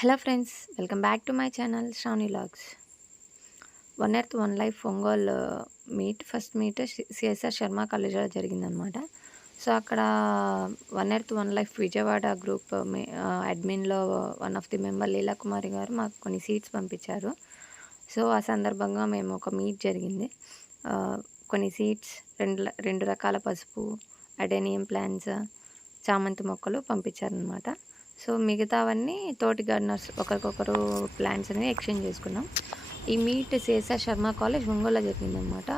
Hello friends, welcome back to my channel Sravani vlogs. One earth one life Ongole first meet CSR Sharma కాలేజ్లో జరిగిందనమాట. So అక్కడ one earth one life Vijayawada group అడ్మిన్లో one of the member Leela Kumari garu మాకు కొన్ని seats పంపించారు. So ఆ సందర్భంగా మేము ఒక మీట్ జరిగింది. కొన్ని సీట్స్, రెండు రకాల పసుపు, అడేనియం ప్లాంట్స్, చామంతి మొక్కలు పంపించారనమాట. సో మిగతావన్నీ తోటి గార్డెనర్స్ ఒకరికొకరు ప్లాంట్స్ అనేవి ఎక్స్చేంజ్ చేసుకున్నాం. ఈ మీట్ సిఎస్ఆర్ శర్మ కాలేజ్ ఒంగోలులో జరిగిందనమాట.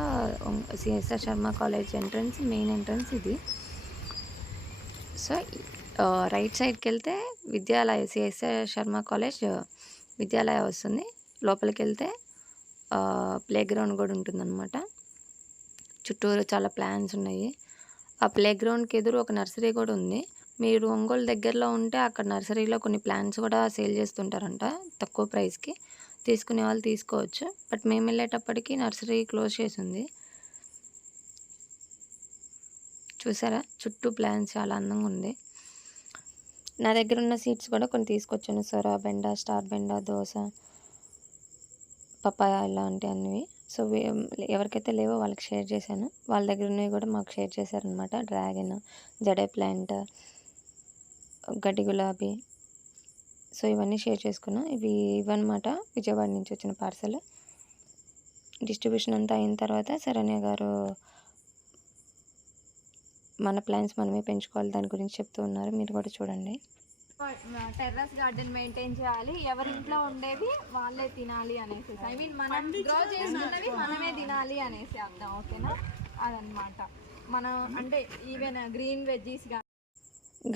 CSR Sharma college main entrance ఇది. సో రైట్ సైడ్కి వెళ్తే విద్యాలయ, సిఎస్ఆర్ శర్మ కాలేజ్ విద్యాలయ వస్తుంది. లోపలికి వెళ్తే ప్లే గ్రౌండ్ కూడా ఉంటుందన్నమాట. చుట్టూరు చాలా ప్లాంట్స్ ఉన్నాయి. ఆ ప్లే గ్రౌండ్కి ఎదురు ఒక నర్సరీ కూడా ఉంది. మీరు ఒంగోలు దగ్గరలో ఉంటే అక్కడ నర్సరీలో కొన్ని ప్లాంట్స్ కూడా సేల్ చేస్తుంటారంట తక్కువ ప్రైస్కి. తీసుకునే వాళ్ళు తీసుకోవచ్చు. బట్ మేము వెళ్ళేటప్పటికి నర్సరీ క్లోజ్ చేసి ఉంది. చూసారా, చుట్టూ ప్లాంట్స్ చాలా అందంగా ఉంది. నా దగ్గర ఉన్న సీడ్స్ కూడా కొన్ని తీసుకొచ్చాను. సొర బెండ, స్టార్ బెండ, దోస, పపాయ ఇలాంటివన్నీ. సో ఎవరికైతే లేవో వాళ్ళకి షేర్ చేశాను. వాళ్ళ దగ్గర ఉన్నవి కూడా మాకు షేర్ చేశారనమాట. డ్రాగన్, జడే ప్లాంట్, గడ్డి గులాబీ. సో ఇవన్నీ షేర్ చేసుకున్నాం. ఇవన్నమాట విజయవాడ నుంచి వచ్చిన పార్సల్. డిస్ట్రిబ్యూషన్ అంతా అయిన తర్వాత శరణ్య గారు మన ప్లాన్స్ మనమే పెంచుకోవాలి దాని గురించి చెప్తూ ఉన్నారు. మీరు కూడా చూడండి. టెర్రస్ గార్డెన్ మెయింటైన్ చేయాలి, ఎవరి ఇంట్లో ఉండేవి వాళ్ళే తినాలి అనేసి, ఐ మీన్ మనం గ్రో చేసుకున్నవి మనమే తినాలి అనేసి అర్థం. ఓకేనా? అదనమాట మనం అంటే even green veggies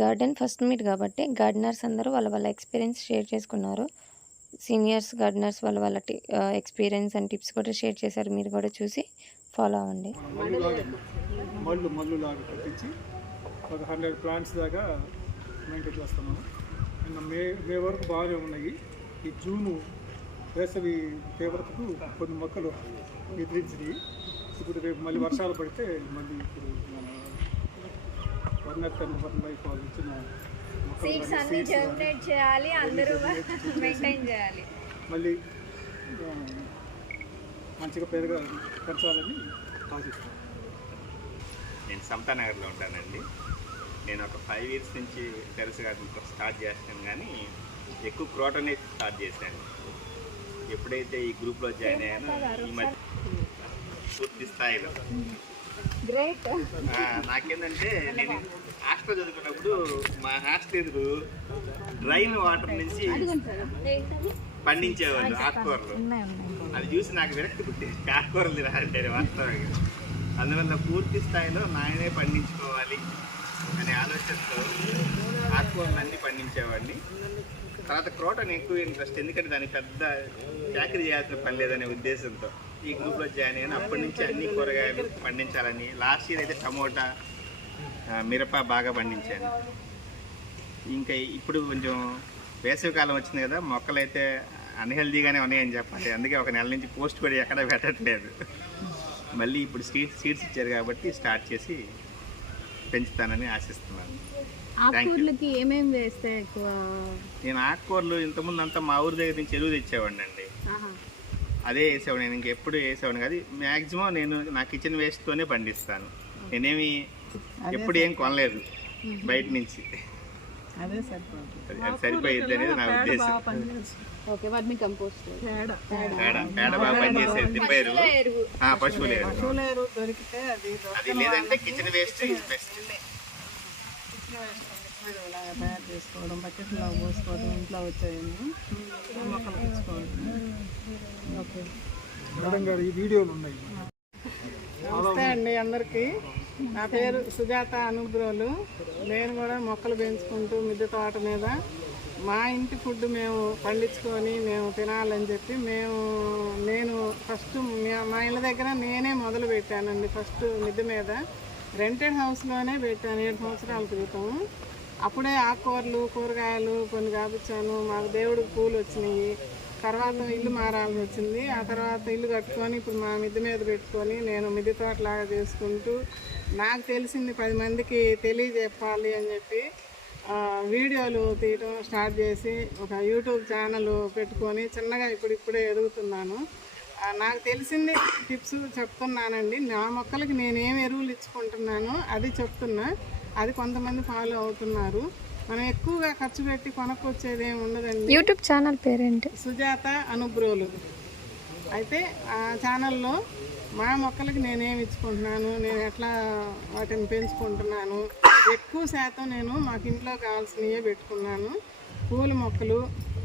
garden first meet కాబట్టి గార్డెనర్స్ అందరూ వాళ్ళ ఎక్స్పీరియన్స్ షేర్ చేసుకున్నారు. సీనియర్స్ గార్డెనర్స్ వాళ్ళ ఎక్స్పీరియన్స్ అండ్ టిప్స్ కూడా షేర్ చేశారు. మీరు కూడా చూసి ఫాలో అవ్వండి. మళ్ళు లాగా కట్టించి ఒక 100 ప్లాంట్స్ దాకా మెయింటైన్ చేస్తున్నాము. మే వరకు బాగానే ఉన్నాయి. ఈ జూను వేసవి తీవ్రతకు కొన్ని మొక్కలు ఎదిరించినాయి. ఇప్పుడు రేపు మళ్ళీ వర్షాలు పడితే మళ్ళీ ఇప్పుడు మళ్ళీ మంచిగా పెంచాలని ఆశిస్తాను. నేను సమతానగర్లో ఉంటానండి. నేను ఒక 5 years నుంచి టెర్రస్ గార్డెన్ స్టార్ట్ చేస్తాను, కానీ ఎక్కువ క్రోటనే స్టార్ట్ చేశాను. ఎప్పుడైతే ఈ గ్రూప్లో జాయిన్ అయ్యానో ఈ మధ్య పూర్తి స్థాయిలో గ్రేట్. నాకేంటంటే నేను హాస్టల్ చదువుకున్నప్పుడు మా హాస్టల్ ఎదురు డ్రైన్ వాటర్ నుంచి పండించేవాళ్ళు ఆకుకూరలు. అది చూసి నాకు విరక్తి పుట్టింది, ఆకుకూరలు తినాలంటే వాస్తవంగా. అందువల్ల పూర్తి స్థాయిలో నాయనే పండించుకోవాలి అనే ఆలోచనతో ఆకుకూరలు అన్నీ పండించేవాడిని. తర్వాత క్రోటన్ ఎక్కువ ఇంట్రెస్ట్, ఎందుకంటే దానికి పెద్ద చాకరీ చేయాల్సిన పని లేదనే ఉద్దేశంతో ఈ గ్రూప్లో జాయిన్ అయ్యాను. అప్పటి నుంచి అన్ని కూరగాయలు పండించాలని. లాస్ట్ ఇయర్ అయితే టమోటా, మిరప బాగా పండించాను. ఇంకా ఇప్పుడు కొంచెం వేసవికాలం వచ్చింది కదా, మొక్కలు అయితే అన్హెల్దీగానే ఉన్నాయని చెప్పాలి. అందుకే ఒక నెల నుంచి పోస్ట్ కూడా ఎక్కడ పెట్టట్లేదు. మళ్ళీ ఇప్పుడు సీడ్స్ ఇచ్చారు కాబట్టి స్టార్ట్ చేసి పెంచుతానని ఆశిస్తున్నాను. ఆకుకూరలకి ఏమేమి వేస్తే ఎక్కువ? నేను ఆకుకూరలు ఇంతకుముందు అంతా మా ఊరి దగ్గర నుంచి ఎరువు తెచ్చేవాడిని అండి. అదే వేసేవాడు. నేను ఇంకెప్పుడు వేసేవాడిని కాదు. మ్యాక్సిమం నేను నా కిచెన్ వేస్ట్తోనే పండిస్తాను. నేనేమి ఎప్పుడు ఏం కొనలేదు బయట నుంచి. అది సరిపోయింది అనేది నా ఉద్దేశం. పేడ బాగా పనిచేసేది. దిబ్బ ఎరువు, పశువుల ఎరువు. అది లేదంటే కిచెన్ వేస్ట్ బెస్ట్. తయారు చేసుకోవడం, బకెట్లో పోసుకోవడం, ఇంట్లో వచ్చాయని మొక్కలు తెచ్చుకోవడం. ఈ వీడియోలు ఉన్నాయి. నమస్తే అండి అందరికీ. నా పేరు సుజాత అనుగ్రోలు. నేను కూడా మొక్కలు పెంచుకుంటూ మిద్దె తోట మీద మా ఇంటి ఫుడ్ మేము పండించుకొని మేము తినాలని చెప్పి నేను ఫస్ట్ మా ఇళ్ళ దగ్గర నేనే మొదలు పెట్టానండి. ఫస్ట్ మిద్దె మీద రెంటెడ్ హౌస్లోనే పెట్టాను 7 సంవత్సరాల క్రితం. అప్పుడే ఆకుకూరలు, కూరగాయలు కొన్ని కాపించాను. మాకు దేవుడికి పూలు వచ్చినాయి. తర్వాత ఇల్లు మారాల్సి వచ్చింది. ఆ తర్వాత ఇల్లు కట్టుకొని ఇప్పుడు మా మిద్దె మీద పెట్టుకొని నేను మిద్దె తోటలాగా చేసుకుంటూ నాకు తెలిసింది 10 మందికి తెలియజెప్పాలి అని చెప్పి వీడియోలు తీయటం స్టార్ట్ చేసి ఒక యూట్యూబ్ ఛానల్ పెట్టుకొని చిన్నగా ఇప్పుడిప్పుడే ఎదుగుతున్నాను. నాకు తెలిసింది టిప్స్ చెప్తున్నానండి. నా మొక్కలకి నేనేం ఎరువులు ఇచ్చుకుంటున్నానో అది చెప్తున్నా. అది కొంతమంది ఫాలో అవుతున్నారు. మనం ఎక్కువగా ఖర్చు పెట్టి కొనుక్కొచ్చేది ఏమి ఉండదండి. యూట్యూబ్ ఛానల్ పేరేంటి? సుజాత అనుబ్రోలు. అయితే ఆ ఛానల్లో మా మొక్కలకి నేనేమి ఇచ్చుకుంటున్నాను, నేను ఎట్లా వాటిని పెంచుకుంటున్నాను, ఎక్కువ శాతం నేను మాకు ఇంట్లో కావాల్సినవే పెట్టుకున్నాను. పూల మొక్కలు,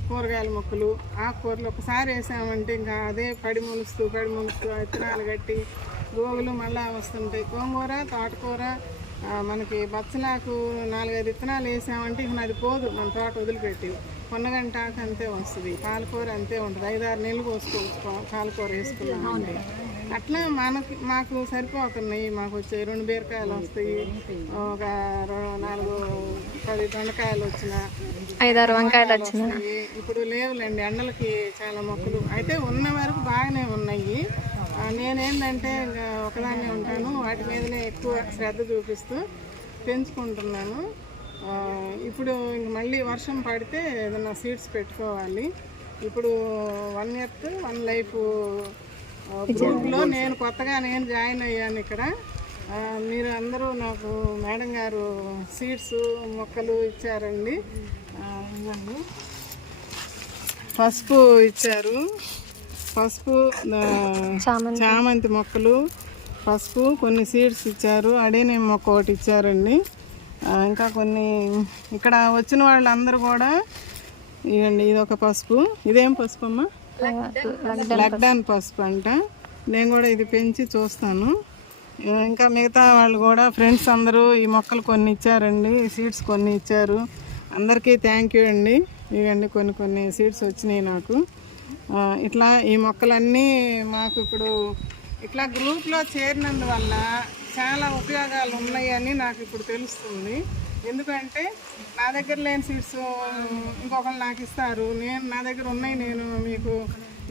కూరగాయల మొక్కలు, ఆకుకూరలు ఒకసారి వేసామంటే ఇంకా అదే పడి ములుస్తూ విత్తనాలు కట్టి గోగులు మళ్ళీ వస్తుంటాయి. గోంగూర, తోటకూర, మనకి బచ్చలాకు 4-5 విత్తనాలు వేసామంటే ఇక అది పోదు, మన తోట వదిలిపెట్టి. పొన్నగంటాకు అంతే వస్తుంది, పాలకూర అంతే ఉంటుంది. 5-6 నెలలు కోసుకోవచ్చు పాలకూర వేసుకున్నామండి. అట్లా మాకు సరిపోతున్నాయి. మాకు వచ్చే 2 బీరకాయలు వస్తాయి, ఒక 4-10 దొండకాయలు వచ్చిన, 5-6 వంకాయలు వచ్చిన. ఇప్పుడు లేవులేండి ఎండలకి చాలా మొక్కలు. అయితే ఉన్న వరకు బాగానే ఉన్నాయి. నేనేంటంటే ఒకదాన్నే ఉంటాను, వాటి మీదనే ఎక్కువ శ్రద్ధ చూపిస్తూ పెంచుకుంటున్నాను. ఇప్పుడు ఇంక మళ్ళీ వర్షం పడితే ఏదైనా సీడ్స్ పెట్టుకోవాలి. ఇప్పుడు 1 ఎర్త్ 1 లైఫ్ గ్రూప్లో నేను కొత్తగా జాయిన్ అయ్యాను ఇక్కడ. మీరు అందరూ నాకు మేడం గారు సీడ్స్ మొక్కలు ఇచ్చారండి. పసుపు ఇచ్చారు, పసుపు, చామంతి మొక్కలు, పసుపు, కొన్ని సీడ్స్ ఇచ్చారు. అడేనేం మొక్క ఒకటి ఇచ్చారండి. ఇంకా కొన్ని ఇక్కడ వచ్చిన వాళ్ళందరూ కూడా ఇవ్వండి. ఇది ఒక పసుపు. ఇదేం పసుపు అమ్మా? లగ్డాన్ పసుపు అంట. నేను కూడా ఇది పెంచి చూస్తాను. ఇంకా మిగతా వాళ్ళు కూడా ఫ్రెండ్స్ అందరూ ఈ మొక్కలు కొన్ని ఇచ్చారండి, సీడ్స్ కొన్ని ఇచ్చారు. అందరికీ థ్యాంక్ యూ అండి. ఇవ్వండి కొన్ని సీడ్స్ వచ్చినాయి నాకు. ఇట్లా ఈ మొక్కలన్నీ మాకు ఇప్పుడు ఇట్లా గ్రూప్లో చేరినందువల్ల చాలా ఉపయోగాలు ఉన్నాయని నాకు ఇప్పుడు తెలుస్తుంది. ఎందుకంటే నా దగ్గర లేని సీడ్స్ ఇంకొకళ్ళు నాకు ఇస్తారు. నా దగ్గర ఉన్నాయి. నేను మీకు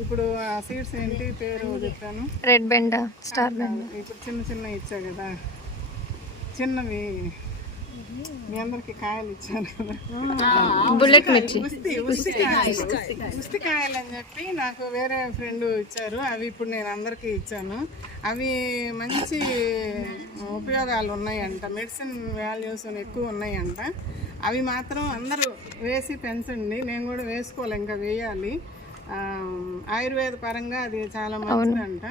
ఇప్పుడు ఆ సీడ్స్ ఏంటి పేరు చెప్పాను, రెడ్ బెండా, స్టార్ బెండా. ఇప్పుడు చిన్న ఇచ్చా కదా, చిన్నవి మీ అందరికి కాయలు ఇచ్చాను కదా, బుల్లెట్ మిర్చి, ఉస్తికాయలు అని చెప్పి నాకు వేరే ఫ్రెండ్ ఇచ్చారు. అవి ఇప్పుడు నేను అందరికీ ఇచ్చాను. అవి మంచి ఉపయోగాలు ఉన్నాయంట, మెడిసిన్ వాల్యూస్ ఎక్కువ ఉన్నాయంట. అవి మాత్రం అందరూ వేసి పెంచండి. నేను కూడా వేసుకోవాలి, ఇంకా వేయాలి. ఆయుర్వేద పరంగా అది చాలా మంచిదంట.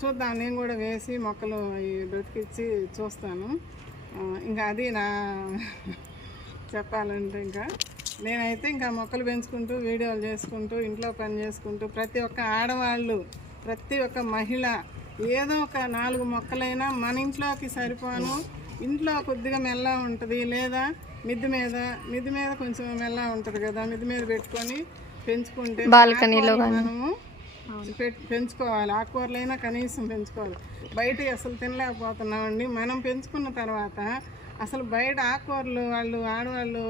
చూద్దాం, నేను కూడా వేసి మొక్కలు బ్రతికిచ్చి చూస్తాను. ఇంకా అది నా చెప్పాలంటే ఇంకా నేనైతే ఇంకా మొక్కలు పెంచుకుంటూ వీడియోలు చేసుకుంటూ ఇంట్లో పని చేసుకుంటూ ప్రతి ఒక్క ఆడవాళ్ళు, ప్రతి ఒక్క మహిళ ఏదో ఒక 4 మొక్కలైనా మన ఇంట్లోకి సరిపోను. ఇంట్లో కొద్దిగా మెల్ల ఉంటుంది, లేదా మిద్ది మీద కొంచెం మెల్ల ఉంటుంది కదా, మిద్ది మీద పెట్టుకొని పెంచుకుంటే బాల్కనీలో మనము పెంచుకోవాలి. ఆకుకూరలైనా కనీసం పెంచుకోవాలి. బయట అసలు తినలేకపోతున్నామండి. మనం పెంచుకున్న తర్వాత అసలు బయట ఆకుకూరలు వాళ్ళు ఆడవాళ్ళు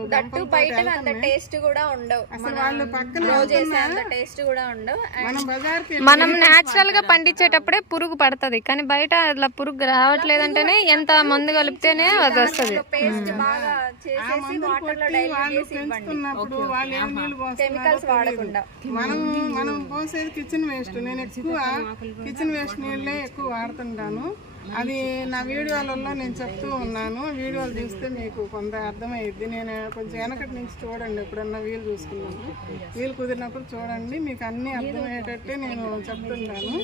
టేస్ట్ కూడా ఉండవు. అసలు వాళ్ళు పక్కన టేస్ట్ కూడా ఉండవు. మనం బజార్కి మనం నేచురల్ గా పండించేటప్పుడే పురుగు పడుతుంది, కానీ బయట అట్లా పురుగు రావట్లేదంటేనే ఎంత మందు కలిపితేనే అది వస్తుంది. వాళ్ళు పెంచుకున్నప్పుడు వాళ్ళు ఏం నీళ్ళు పోస్తున్నారు, మనం పోసేది కిచెన్ వేస్ట్. నేను ఎక్కువ కిచెన్ వేస్ట్ నీళ్ళే ఎక్కువ వాడుతుంటాను. అది నా వీడియోలలో నేను చెప్తూ ఉన్నాను. వీడియోలు చూస్తే మీకు కొంత అర్థమయ్యిద్ది. నేను కొంచెం వెనకటి నుంచి చూడండి, ఎప్పుడన్నా వీలు చూసుకున్నప్పుడు, వీలు కుదిరినప్పుడు చూడండి. మీకు అన్నీ అర్థమయ్యేటట్టే నేను చెప్తున్నాను.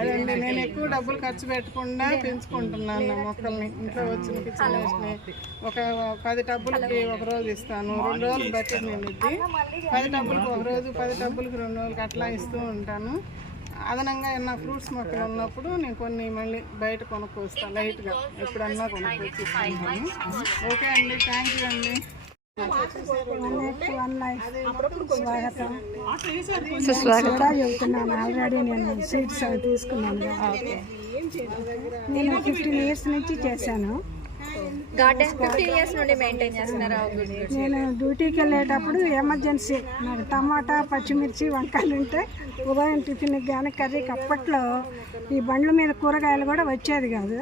అదండి, నేను ఎక్కువ డబ్బులు ఖర్చు పెట్టకుండా పెంచుకుంటున్నాను నా మొక్కల్ని. ఇంట్లో వచ్చిన కిచెన్ వేస్ట్ని ఒక 10 టబ్బులకి ఒక రోజు ఇస్తాను. 2 రోజులు బకెట్ నిండిద్ది. 10 టబ్బులకి ఒక రోజు, 10 టబ్బులకి 2 రోజులకి అట్లా ఇస్తూ ఉంటాను. అదనంగా ఏమన్నా ఫ్రూట్స్ మొక్కలు ఉన్నప్పుడు నేను కొన్ని మళ్ళీ బయట కొనుక్కొస్తాను, లైట్గా ఎప్పుడన్నా కొనుక్కొచ్చి ఇస్తాను. ఓకే అండి, థ్యాంక్ యూ అండి. చెబుతున్నాను. ఆల్రెడీ నేను సీడ్స్ అవి తీసుకున్నాను. నేను 15 ఇయర్స్ నుంచి చేశాను. గార్డెన్ 15 ఇయర్స్ నుండి మెయింటైన్ చేస్తున్నారా? నేను డ్యూటీకి వెళ్ళేటప్పుడు ఎమర్జెన్సీ నాకు టమాటా, పచ్చిమిర్చి, వంకాయలు ఉంటే ఉదయం టిఫిన్కి కానీ కర్రీకి అప్పట్లో ఈ బండ్ల మీద కూరగాయలు కూడా వచ్చేది కాదు.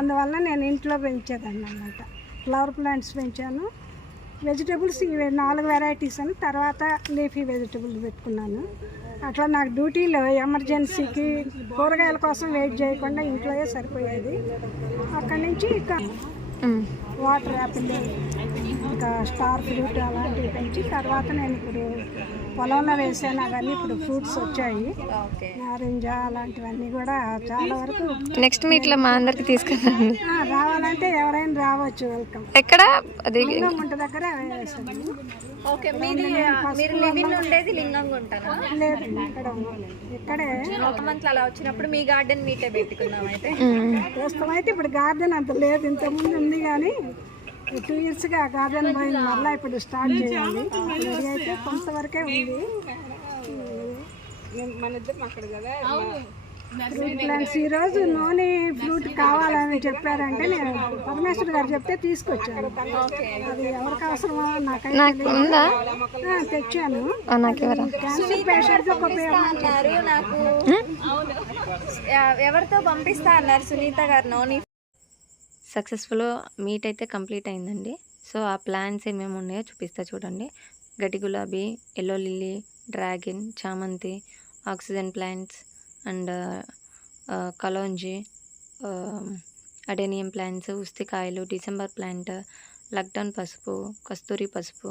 అందువల్ల నేను ఇంట్లో పెంచేదాన్ని అన్నమాట. ఫ్లవర్ ప్లాంట్స్ పెంచాను. వెజిటేబుల్స్ ఇవి 4 వెరైటీస్ అని, తర్వాత లీఫీ వెజిటేబుల్స్ పెట్టుకున్నాను. అట్లా నాకు డ్యూటీలో ఎమర్జెన్సీకి కూరగాయల కోసం వెయిట్ చేయకుండా ఇంట్లోనే సరిపోయేది. అక్కడి నుంచి ఇక వాటర్ యాపిల్, ఇంకా స్టార్ ఫ్రూట్ అలాంటివి పెంచి తర్వాత నేను ఇప్పుడు పొలంలో వేసాను. అవన్నీ ఇప్పుడు ఫ్రూట్స్ వచ్చాయి, ఓకే. నారింజ అలాంటివన్నీ కూడా చాలా వరకు. నెక్స్ట్ మీట్లో మా అందరికి తీసుకున్నాను. రావాలంటే ఎవరైనా రావచ్చు, వెల్కమ్. ఎక్కడ అది ముంట దగ్గర వేసాను. ఓకే, మీరు లివింగ్ ఉండేది లింగంగుంటనా? లేదు, ఇక్కడ ఉన్నాను. ఇక్కడే ఒక మంత్ అలా వచ్చినప్పుడు మీ గార్డెన్ మీటే పెట్టుకున్నాం. అయితే ప్రస్తుతం అయితే ఇప్పుడు గార్డెన్ అంత లేదు, ఇంతకుముందు ఉంది కానీ 2 ఇయర్స్గా గార్డెన్ పోయింది. మళ్ళీ ఇప్పుడు స్టార్ట్ చేయాలి. రెడీ అయితే కొంతవరకే ఉంది. మన ఇద్దరం అక్కడ కదా. ఫ్రూట్ ప్లాంట్స్ ఈరోజు నూనె ఫ్రూట్ కావాలని చెప్పారంటే నేను పరమేశ్వర్ గారు చెప్తే తీసుకొచ్చాను. అది ఎవరికి అవసరమో నాకైతే ఉందా? తెచ్చాను. నాకెవరా? క్యాన్సర్ పేషెంట్ ఒక అన్నారు నాకు. ఎవరితో పంపిస్తా అన్నారు Sunitha garu noni. Successful meet అయితే కంప్లీట్ అయిందండి. సో ఆ ప్లాన్స్ ఏమేమి ఉన్నాయో చూపిస్తా చూడండి. గడ్డి గులాబీ, ఎల్లో లిల్లీ, డ్రాగన్, చామంతి, oxygen plants and kalonji, adenium plants, ఉస్తికాయలు, డిసెంబర్ ప్లాంట్, లక్డౌన్ పసుపు, కస్తూరి పసుపు,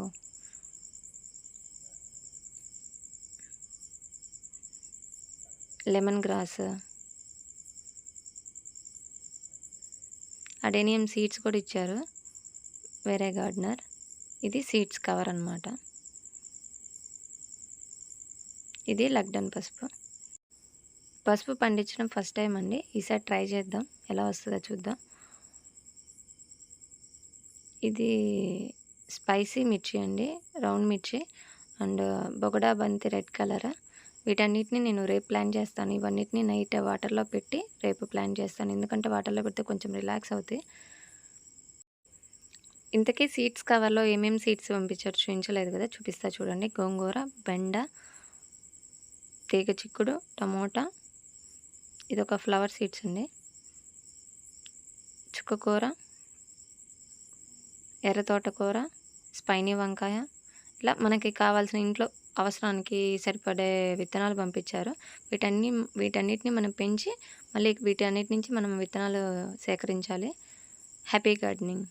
లెమన్ గ్రాస్, అడేనియం సీడ్స్ కూడా ఇచ్చారు వేరే గార్డెనర్. ఇది సీడ్స్ కవర్ అన్నమాట. ఇది లక్డౌన్ పసుపు. పసుపు పండించడం ఫస్ట్ టైం అండి. ఈసారి ట్రై చేద్దాం, ఎలా వస్తుందో చూద్దాం. ఇది స్పైసీ మిర్చి అండి, రౌండ్ మిర్చి అండ్ బొగడా బంతి రెడ్ కలర్. వీటన్నిటిని నేను రేపు ప్లాన్ చేస్తాను. ఇవన్నిటిని నైట్ వాటర్లో పెట్టి రేపు ప్లాన్ చేస్తాను, ఎందుకంటే వాటర్లో పెడితే కొంచెం రిలాక్స్ అవుతాయి. ఇంతకీ సీడ్స్ కవర్లో ఏమేమి సీడ్స్ పంపించారు చూపించలేదు కదా, చూపిస్తా చూడండి. గోంగూర, బెండ, తీగ చిక్కుడు, టమోటా, ఇదొక ఫ్లవర్ సీడ్స్ అండి, చుక్కకూర, ఎర్ర తోటకూర, స్పైనీ వంకాయ, ఇలా మనకి కావాల్సిన ఇంట్లో అవసరానికి సరిపడే విత్తనాలు పంపించారు. వీటన్నిటిని మనం పెంచి మళ్ళీ వీటన్నిటి నుంచి మనం విత్తనాలు సేకరించాలి. Happy gardening.